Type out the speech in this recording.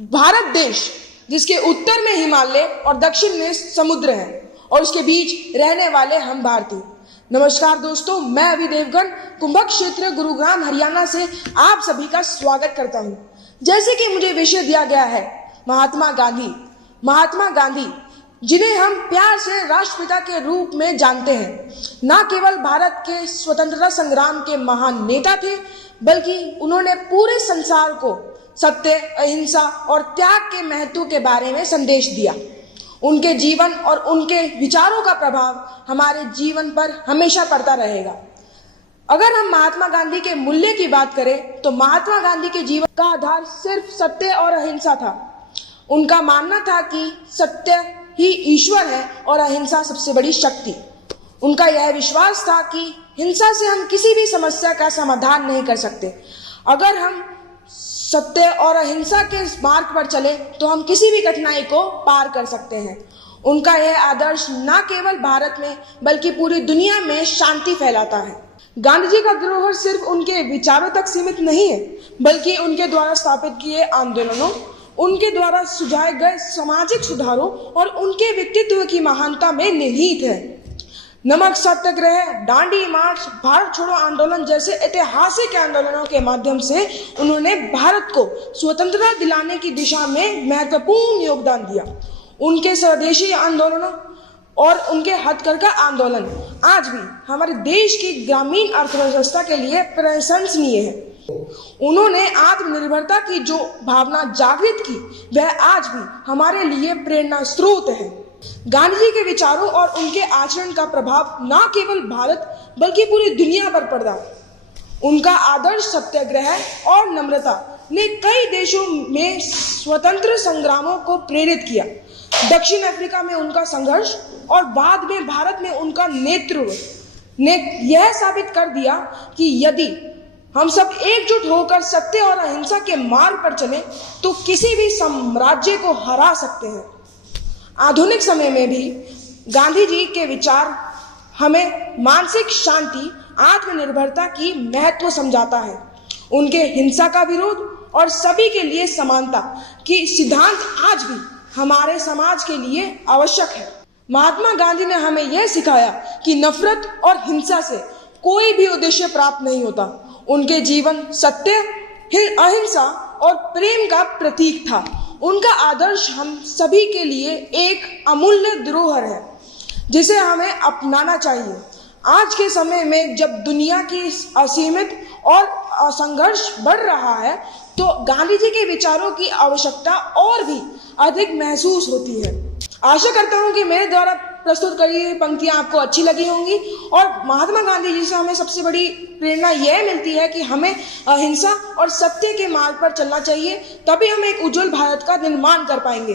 भारत देश जिसके उत्तर में हिमालय और दक्षिण में समुद्र है और उसके बीच रहने वाले हम भारतीय। नमस्कार दोस्तों, मैं अभी देवगन कुंभक क्षेत्र गुरुग्राम हरियाणा से आप सभी का स्वागत करता हूं। जैसे कि मुझे विषय दिया गया है महात्मा गांधी जिन्हें हम प्यार से राष्ट्रपिता के रूप में जानते हैं, न केवल भारत के स्वतंत्रता संग्राम के महान नेता थे, बल्कि उन्होंने पूरे संसार को सत्य, अहिंसा और त्याग के महत्व के बारे में संदेश दिया। उनके जीवन और उनके विचारों का प्रभाव हमारे जीवन पर हमेशा पड़ता रहेगा। अगर हम महात्मा गांधी के मूल्य की बात करें तो महात्मा गांधी के जीवन का आधार सिर्फ सत्य और अहिंसा था। उनका मानना था कि सत्य ही ईश्वर है और अहिंसा सबसे बड़ी शक्ति। उनका यह विश्वास था कि हिंसा से हम किसी भी समस्या का समाधान नहीं कर सकते। अगर हम सत्य और अहिंसा के मार्ग पर चले तो हम किसी भी कठिनाई को पार कर सकते हैं। उनका यह आदर्श न केवल भारत में बल्कि पूरी दुनिया में शांति फैलाता है। गांधी जी का धरोहर सिर्फ उनके विचारों तक सीमित नहीं है, बल्कि उनके द्वारा स्थापित किए आंदोलनों, उनके द्वारा सुझाए गए सामाजिक सुधारों और उनके व्यक्तित्व की महानता में निहित है। नमक सत्याग्रह, दांडी मार्च, भारत छोड़ो आंदोलन जैसे ऐतिहासिक आंदोलनों के माध्यम से उन्होंने भारत को स्वतंत्रता दिलाने की दिशा में महत्वपूर्ण योगदान दिया। उनके स्वदेशी आंदोलनों और उनके हथकरघा आंदोलन आज भी हमारे देश की ग्रामीण अर्थव्यवस्था के लिए प्रशंसनीय है। उन्होंने आत्मनिर्भरता की जो भावना जागृत की, वह आज भी हमारे लिए प्रेरणा स्रोत है। गांधी जी के विचारों और उनके आचरण का प्रभाव न केवल भारत बल्कि पूरी दुनिया पर पड़ा। उनका आदर्श सत्याग्रह और नम्रता ने कई देशों में स्वतंत्र संग्रामों को प्रेरित किया। दक्षिण अफ्रीका में उनका संघर्ष और बाद में भारत में उनका नेतृत्व ने यह साबित कर दिया कि यदि हम सब एकजुट होकर सत्य और अहिंसा के मार्ग पर चलें तो किसी भी साम्राज्य को हरा सकते हैं। आधुनिक समय में भी गांधी जी के विचार हमें मानसिक शांति, आत्मनिर्भरता की महत्व समझाता है। उनके हिंसा का विरोध और सभी के लिए समानता की सिद्धांत आज भी हमारे समाज के लिए आवश्यक है। महात्मा गांधी ने हमें यह सिखाया कि नफरत और हिंसा से कोई भी उद्देश्य प्राप्त नहीं होता। उनके जीवन सत्य, अहिंसा और प्रेम का प्रतीक था। उनका आदर्श हम सभी के लिए एक अमूल्य धरोहर है जिसे हमें अपनाना चाहिए। आज के समय में जब दुनिया की असीमित और संघर्ष बढ़ रहा है तो गांधी जी के विचारों की आवश्यकता और भी अधिक महसूस होती है। आशा करता हूं कि मेरे द्वारा प्रस्तुत करी हुई पंक्तियां आपको अच्छी लगी होंगी और महात्मा गांधी जी से हमें सबसे बड़ी प्रेरणा यह मिलती है कि हमें अहिंसा और सत्य के मार्ग पर चलना चाहिए, तभी हम एक उज्जवल भारत का निर्माण कर पाएंगे।